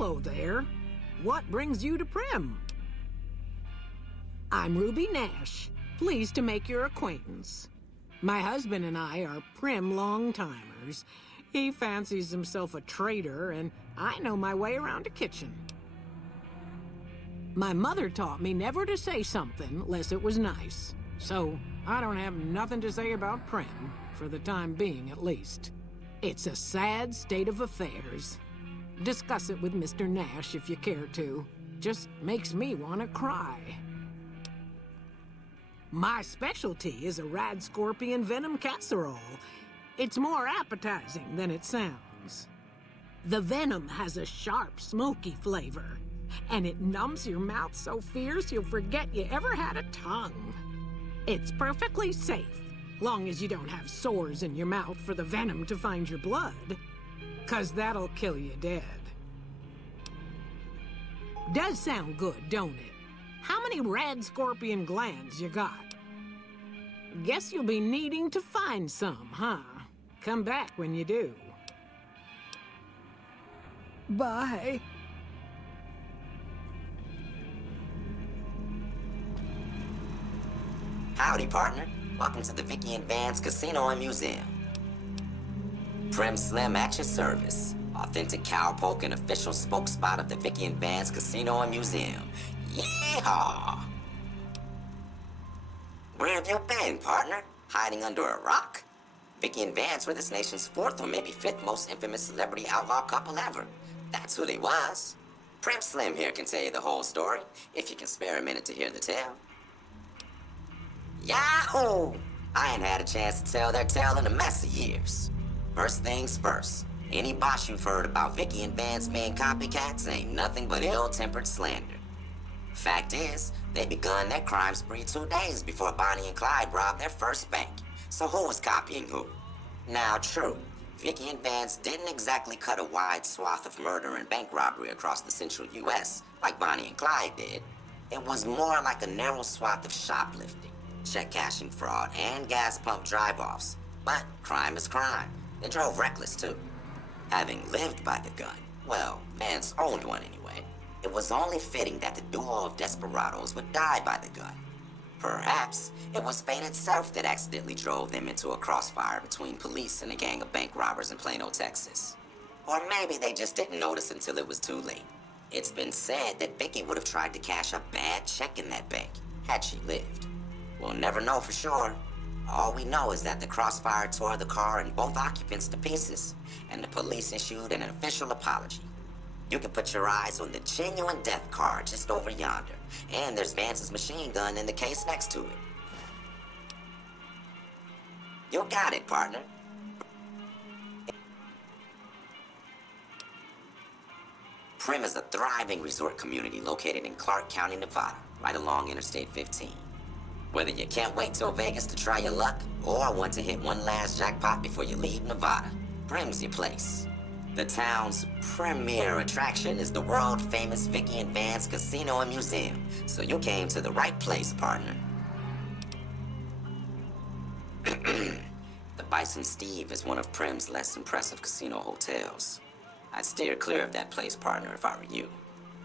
Hello there. What brings you to Primm? I'm Ruby Nash. Pleased to make your acquaintance. My husband and I are Primm long-timers. He fancies himself a trader, and I know my way around a kitchen. My mother taught me never to say something unless it was nice. So, I don't have nothing to say about Primm, for the time being at least. It's a sad state of affairs. Discuss it with Mr. Nash if you care to. Just makes me want to cry. My specialty is a rad scorpion venom casserole. It's more appetizing than it sounds. The venom has a sharp, smoky flavor, and it numbs your mouth so fierce you'll forget you ever had a tongue. It's perfectly safe, long as you don't have sores in your mouth for the venom to find your blood, 'cause that'll kill you dead. Does sound good, don't it? How many rad scorpion glands you got? Guess you'll be needing to find some, huh? Come back when you do. Bye. Howdy, partner. Welcome to the Vikki and Vance Casino and Museum. Primm Slim at your service. Authentic cowpoke and official spokespot of the Vikki and Vance Casino and Museum. Yeehaw! Where have you been, partner? Hiding under a rock? Vikki and Vance were this nation's fourth or maybe fifth most infamous celebrity outlaw couple ever. That's who they was. Primm Slim here can tell you the whole story, if you can spare a minute to hear the tale. Yahoo! I ain't had a chance to tell their tale in a mess of years. First things first, any bosh you've heard about Vikki and Vance being copycats ain't nothing but ill-tempered slander. Fact is, they begun their crime spree 2 days before Bonnie and Clyde robbed their first bank. So who was copying who? Now, true, Vikki and Vance didn't exactly cut a wide swath of murder and bank robbery across the central U.S. like Bonnie and Clyde did. It was more like a narrow swath of shoplifting, check cashing fraud, and gas pump drive-offs. But crime is crime. They drove reckless, too. Having lived by the gun, well, Vance owned one anyway, it was only fitting that the duo of desperados would die by the gun. Perhaps it was fate itself that accidentally drove them into a crossfire between police and a gang of bank robbers in Plano, Texas. Or maybe they just didn't notice until it was too late. It's been said that Vikki would have tried to cash a bad check in that bank, had she lived. We'll never know for sure. All we know is that the crossfire tore the car and both occupants to pieces, and the police issued an official apology. You can put your eyes on the genuine death car just over yonder, and there's Vance's machine gun in the case next to it. You got it, partner. Primm is a thriving resort community located in Clark County, Nevada, right along Interstate 15. Whether you can't wait till Vegas to try your luck, or want to hit one last jackpot before you leave Nevada, Primm's your place. The town's premier attraction is the world-famous Vikki and Vance Casino and Museum, so you came to the right place, partner. The Bison Steve is one of Primm's less impressive casino hotels. I'd steer clear of that place, partner, if I were you.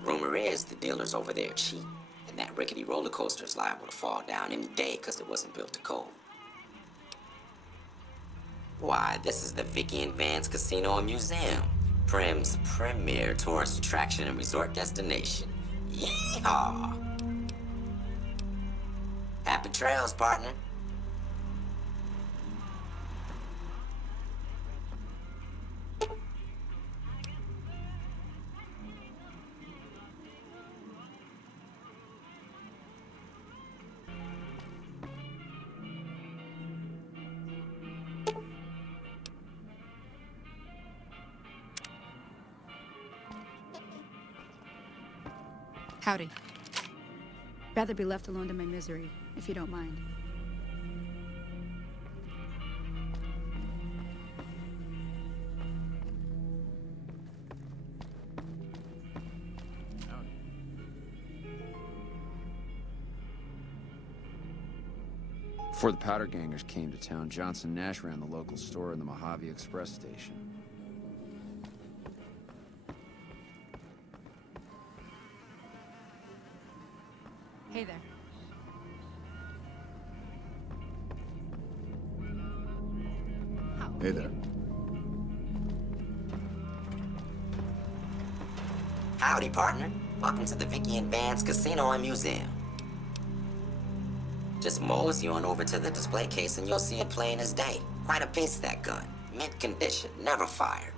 Rumor is the dealers over there cheat, and that rickety roller coaster is liable to fall down any day because it wasn't built to code. Why, this is the Vikki and Vance Casino and Museum, Primm's premier tourist attraction and resort destination. Yeehaw! Happy trails, partner. Howdy. Rather be left alone to my misery, if you don't mind. Before the powder gangers came to town, Johnson Nash ran the local store in the Mojave Express station. Hey there. Hey there. Howdy, partner. Welcome to the Vikki and Vance Casino and Museum. Just mosey on over to the display case and you'll see it plain as day. Quite a beast, that gun. Mint condition, never fired.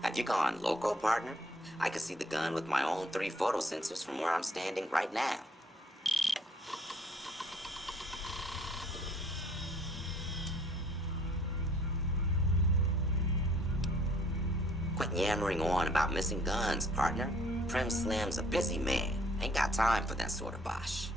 Have you gone loco, partner? I can see the gun with my own 3 photo sensors from where I'm standing right now. Quit yammering on about missing guns, partner. Primm Slim's a busy man. Ain't got time for that sort of bosh.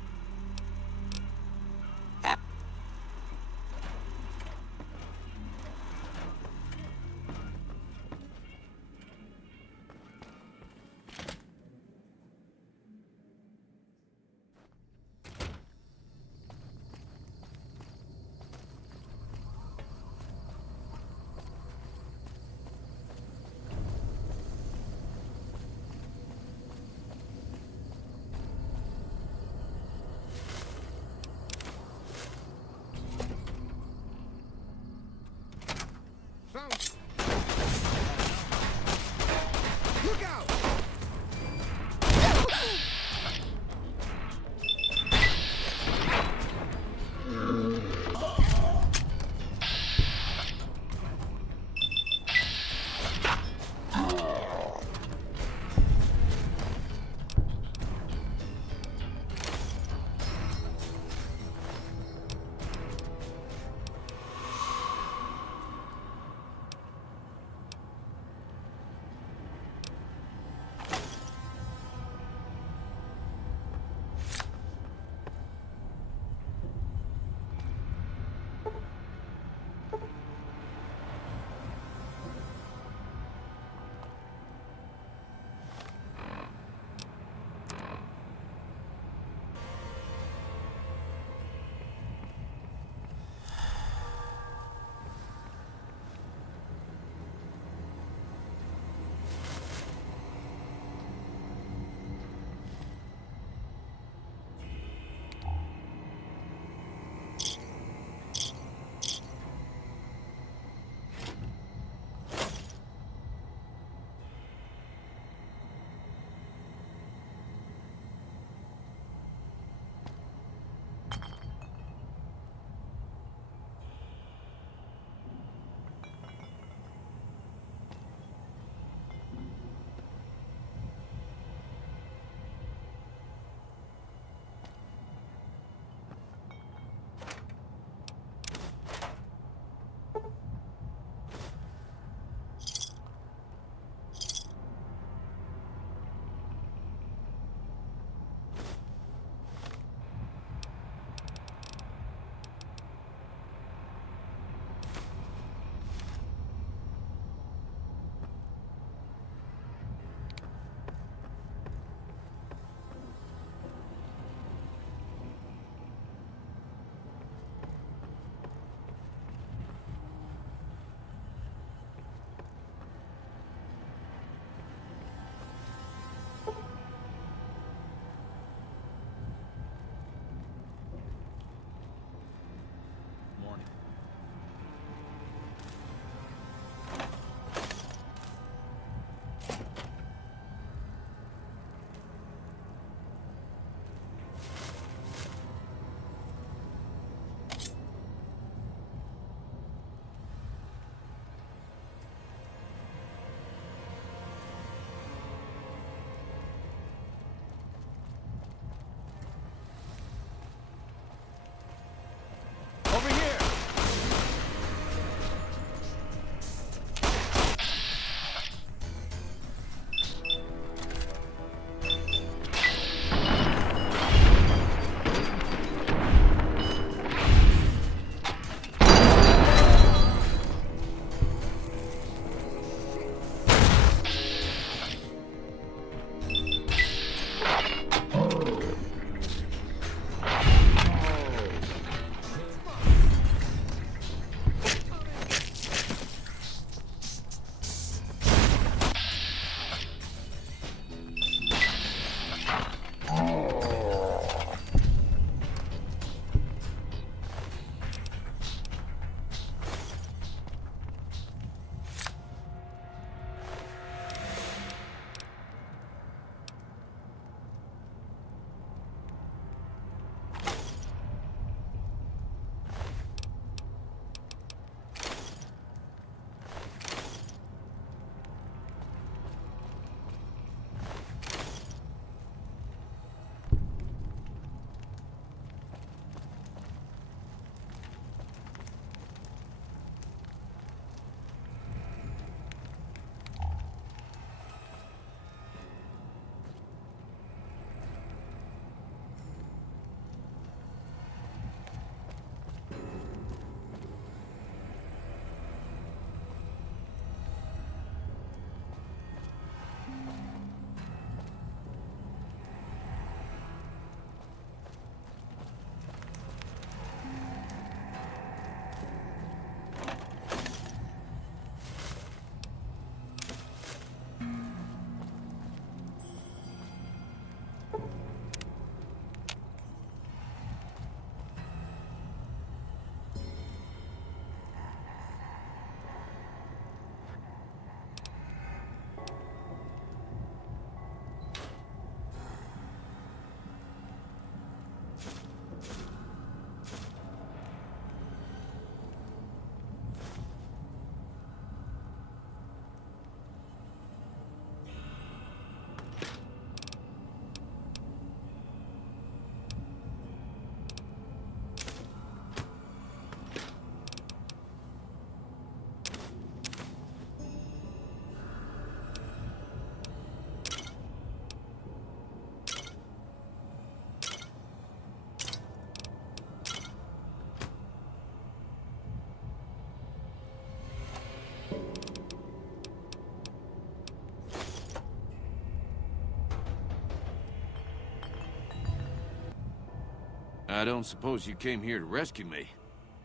I don't suppose you came here to rescue me.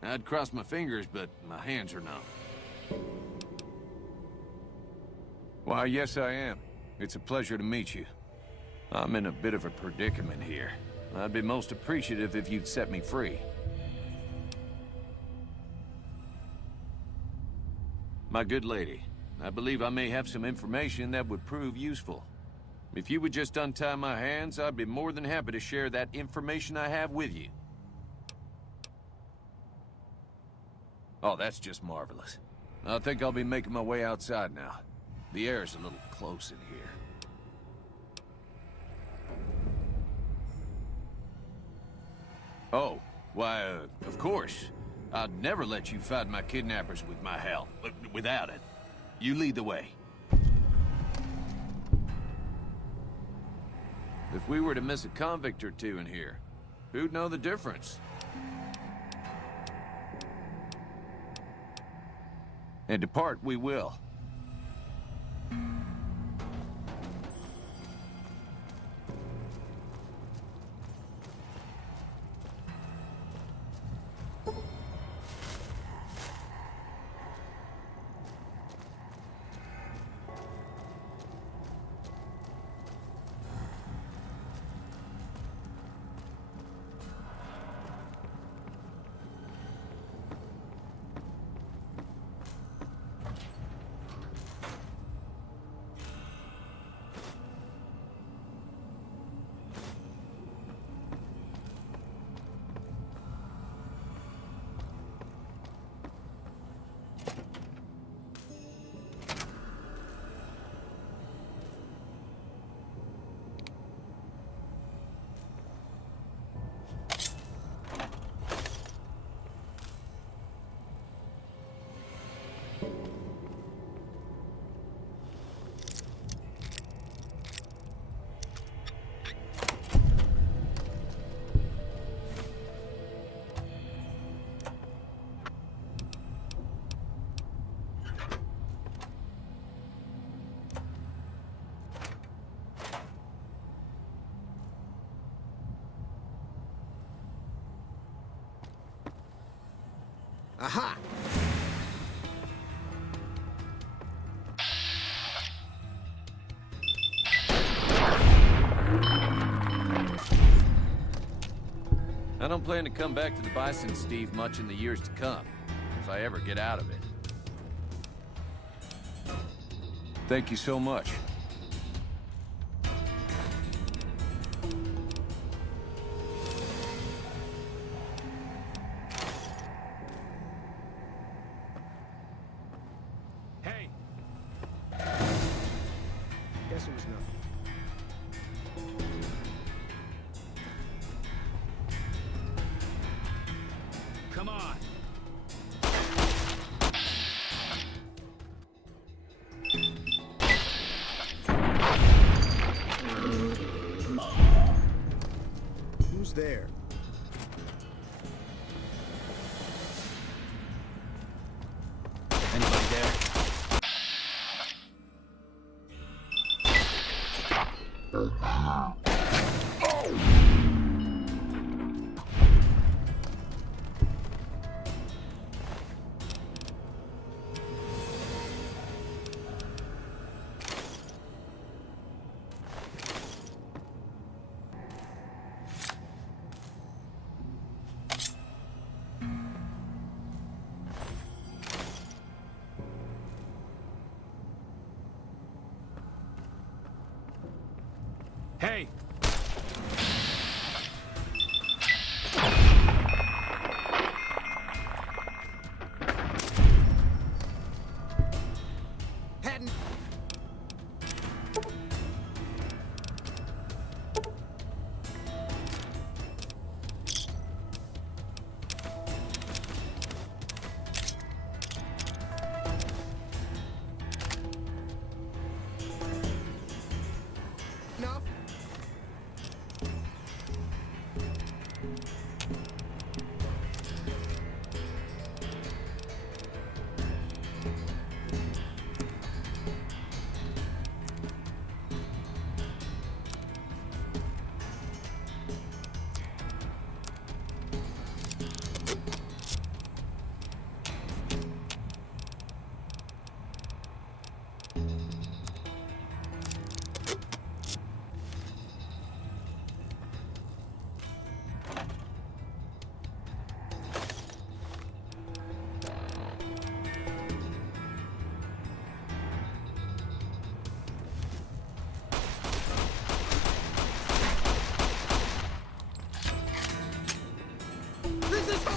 I'd cross my fingers, but my hands are numb. Why, yes I am. It's a pleasure to meet you. I'm in a bit of a predicament here. I'd be most appreciative if you'd set me free. My good lady, I believe I may have some information that would prove useful. If you would just untie my hands, I'd be more than happy to share that information I have with you. Oh, that's just marvelous. I think I'll be making my way outside now. The air's a little close in here. Oh, why, of course. I'd never let you fight my kidnappers with my help, without it. You lead the way. If we were to miss a convict or two in here, who'd know the difference? And depart we will. Aha! I don't plan to come back to the Bison, Steve, much in the years to come, if I ever get out of it. Thank you so much. Hey! Guess it was nothing. Come on! Who's there? Anybody there? Hey!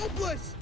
hopeless!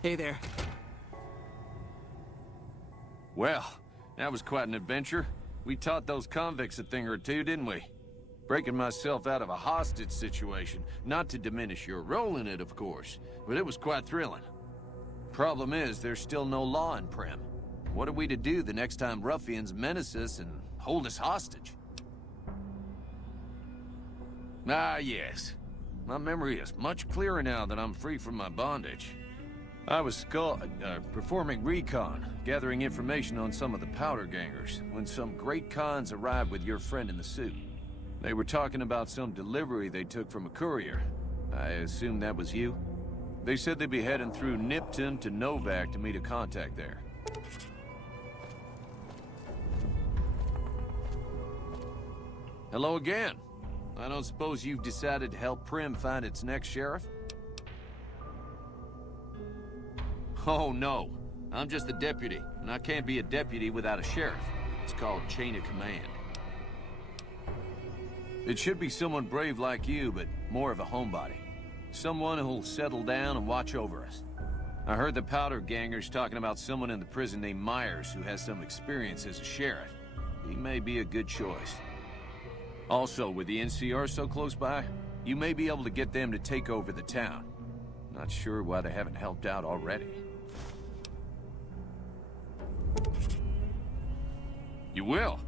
Hey there. Well, that was quite an adventure. We taught those convicts a thing or two, didn't we? Breaking myself out of a hostage situation. Not to diminish your role in it, of course, but it was quite thrilling. Problem is, there's still no law in Primm. What are we to do the next time ruffians menace us and hold us hostage? Ah, yes. My memory is much clearer now that I'm free from my bondage. I was performing recon, gathering information on some of the powder gangers, when some great cons arrived with your friend in the suit. They were talking about some delivery they took from a courier. I assume that was you? They said they'd be heading through Nipton to Novak to meet a contact there. Hello again. I don't suppose you've decided to help Primm find its next sheriff? Oh, no. I'm just a deputy, and I can't be a deputy without a sheriff. It's called chain of command. It should be someone brave like you, but more of a homebody. Someone who'll settle down and watch over us. I heard the powder gangers talking about someone in the prison named Myers who has some experience as a sheriff. He may be a good choice. Also, with the NCR so close by, you may be able to get them to take over the town. Not sure why they haven't helped out already. You will?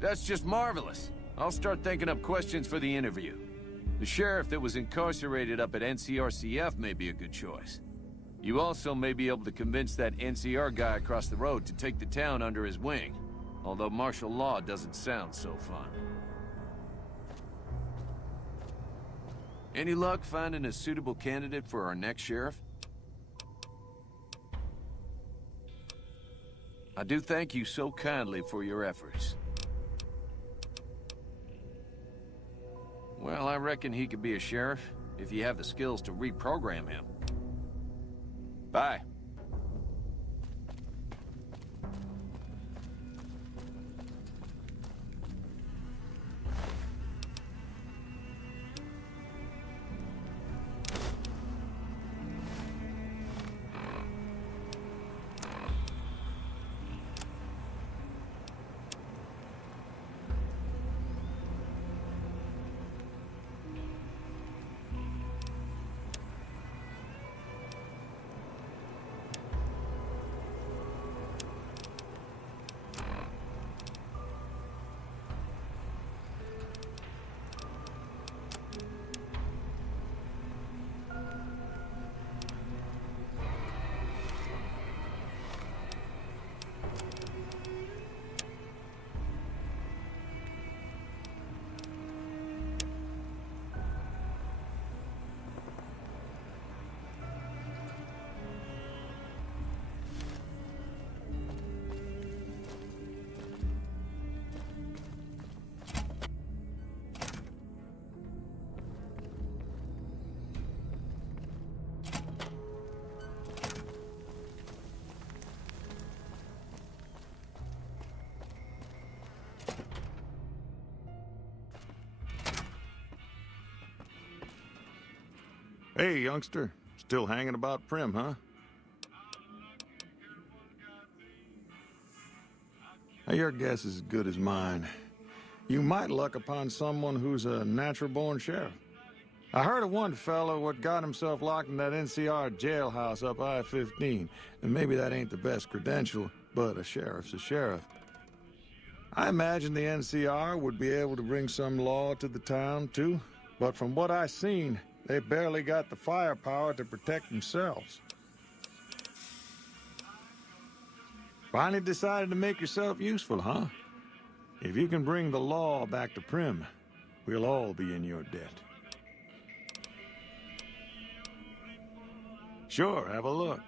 That's just marvelous. I'll start thinking up questions for the interview. The sheriff that was incarcerated up at NCRCF may be a good choice. You also may be able to convince that NCR guy across the road to take the town under his wing. Although martial law doesn't sound so fun. Any luck finding a suitable candidate for our next sheriff? I do thank you so kindly for your efforts. Well, I reckon he could be a sheriff if you have the skills to reprogram him. Bye. Hey, youngster. Still hanging about Primm, huh? Now, your guess is as good as mine. You might luck upon someone who's a natural-born sheriff. I heard of one fellow what got himself locked in that NCR jailhouse up I-15, and maybe that ain't the best credential, but a sheriff's a sheriff. I imagine the NCR would be able to bring some law to the town, too, but from what I seen, they barely got the firepower to protect themselves. Finally decided to make yourself useful, huh? If you can bring the law back to Primm, we'll all be in your debt. Sure, have a look.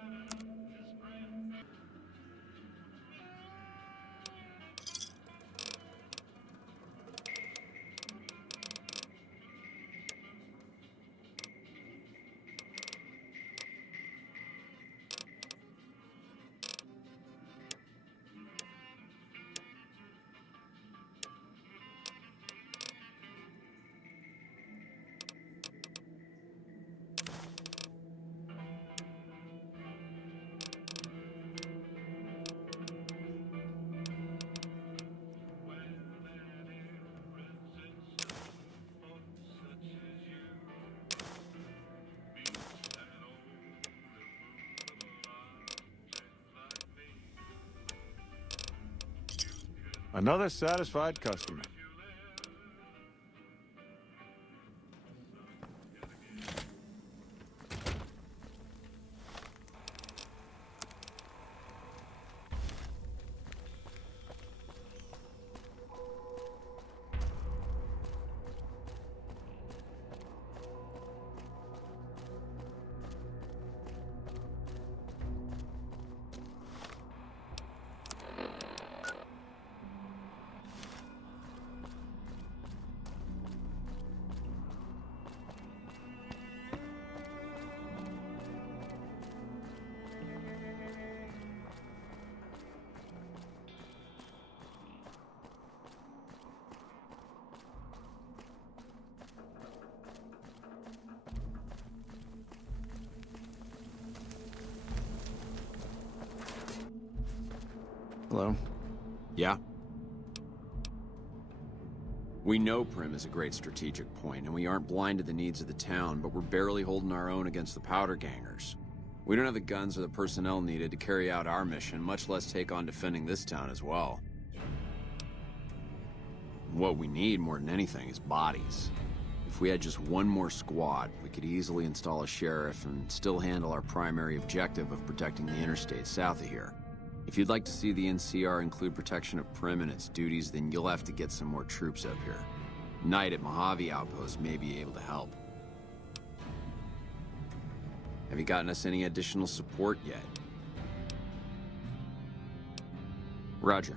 Another satisfied customer. Hello? Yeah? We know Primm is a great strategic point, and we aren't blind to the needs of the town, but we're barely holding our own against the powder gangers. We don't have the guns or the personnel needed to carry out our mission, much less take on defending this town as well. What we need more than anything is bodies. If we had just one more squad, we could easily install a sheriff and still handle our primary objective of protecting the interstate south of here. If you'd like to see the NCR include protection of Primm and its duties, then you'll have to get some more troops up here. Knight at Mojave Outpost may be able to help. Have you gotten us any additional support yet? Roger.